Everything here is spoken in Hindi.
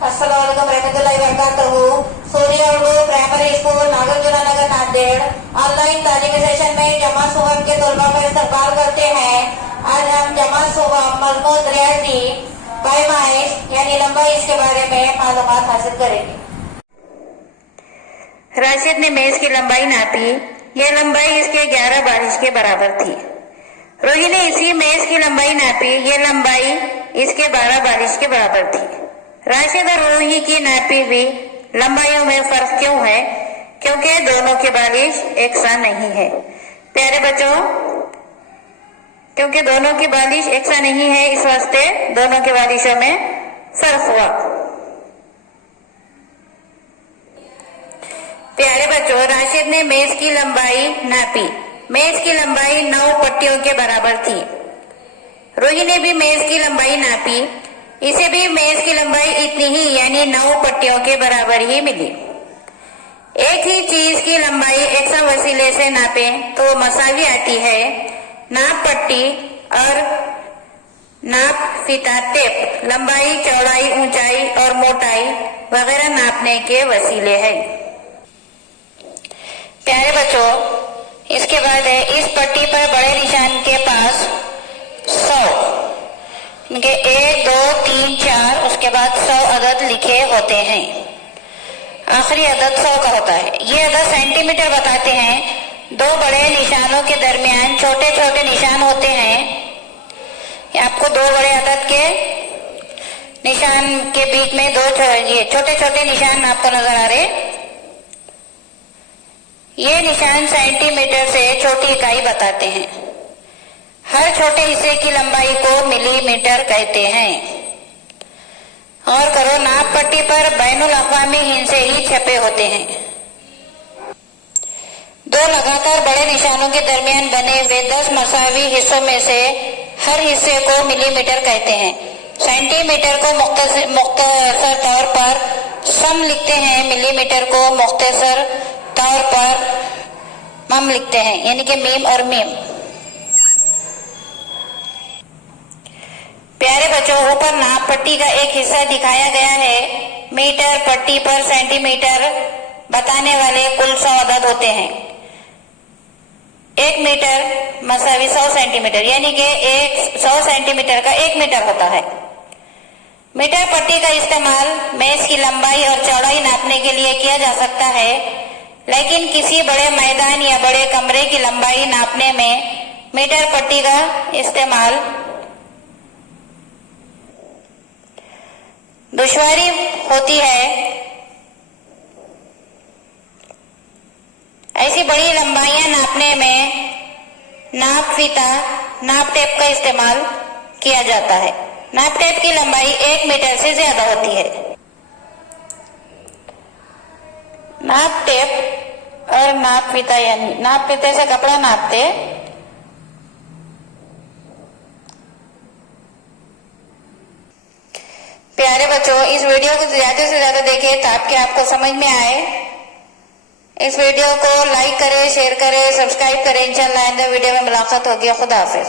अस्सलामुअलैकुम रहमतुल्लाहि व बरकातहू। सूर्य उर्दू प्राइमरी स्कूल नागार्जुना नगर नांदेड़ ऑनलाइन तालीमी सेशन में जमा सुबह के तलबा का इस्तकबाल करते हैं। आज हम जमा सुबह मजमून रियाजी पैमाइश यानी लंबाई इसके बारे में मालूमात हासिल करेंगे। राशिद ने मेज की लंबाई नापी। यह लंबाई इसके 11 बारिश के बराबर थी। रोही ने इसी मेज की लंबाई नापी। यह लंबाई इसके 12 बारिश के बराबर थी। राशिद और रोही की नापी हुई लंबाइयों में फर्क क्यों है? क्योंकि दोनों की बारिश एक सा नहीं है। प्यारे बच्चों, क्योंकि दोनों की बारिश एक सा नहीं है, इस वास्ते दोनों की बारिशों में फर्क हुआ। प्यारे बच्चों, राशिद ने मेज की लंबाई नापी। मेज की लंबाई 9 पट्टियों के बराबर थी। रोही ने भी मेज की लंबाई नापी। इसे भी मेज की लंबाई इतनी ही यानी 9 पट्टियों के बराबर ही मिली। एक ही चीज की लंबाई एक सा वसीले से नापें तो मसावी आती है। नाप पट्टी और नाप फीता टेप लंबाई, चौड़ाई, ऊंचाई और मोटाई वगैरह नापने के वसीले हैं। प्यारे बच्चों, इसके बाद है इस पट्टी पर बड़े निशान के पास 100 के 1, 2, 3, 4 उसके बाद 100 अदद लिखे होते हैं। आखिरी अदद 100 का होता है। ये अदद सेंटीमीटर बताते हैं। 2 बड़े निशानों के दरमियान छोटे छोटे निशान होते हैं। आपको 2 बड़े अदद के निशान के बीच में 2 छोटे छोटे निशान आपको नजर आ रहे। ये निशान सेंटीमीटर से छोटी इकाई बताते हैं। हर छोटे हिस्से की लंबाई को मिलीमीटर कहते हैं। और करो, नाप पट्टी पर बैनुल अक़वामी हिंसे ही छपे होते हैं। 2 लगातार बड़े निशानों के दरमियान बने हुए 10 मसावी हिस्सों में से हर हिस्से को मिलीमीटर कहते हैं। सेंटीमीटर को मुख्तसर तौर पर सम लिखते हैं। मिलीमीटर को मुख्तसर तौर पर मम लिखते हैं, यानी कि मीम और मीम। प्यारे बच्चों, ऊपर नाप पट्टी का एक हिस्सा दिखाया गया है। मीटर पट्टी पर सेंटीमीटर बताने वाले कुल 100 अदद होते हैं। 1 मीटर मसावी 100 सेंटीमीटर, यानी कि 100 सेंटीमीटर का 1 मीटर होता है। मीटर पट्टी का इस्तेमाल मेज की लंबाई और चौड़ाई नापने के लिए किया जा सकता है, लेकिन किसी बड़े मैदान या बड़े कमरे की लंबाई नापने में मीटर पट्टी का इस्तेमाल दुश्वारी होती है। ऐसी बड़ी लंबाइयां नापने में नाप फीता, नाप टेप का इस्तेमाल किया जाता है। नाप टेप की लंबाई 1 मीटर से ज्यादा होती है। नाप टेप और नाप फीता, यानी नाप फीते से कपड़ा नापते। प्यारे बच्चों, इस वीडियो को ज्यादा से ज्यादा देखें ताकि आपको समझ में आए। इस वीडियो को लाइक करें, शेयर करें, सब्सक्राइब करें। इंशाल्लाह आइंदा वीडियो में मुलाकात होगी। खुदा हाफिज।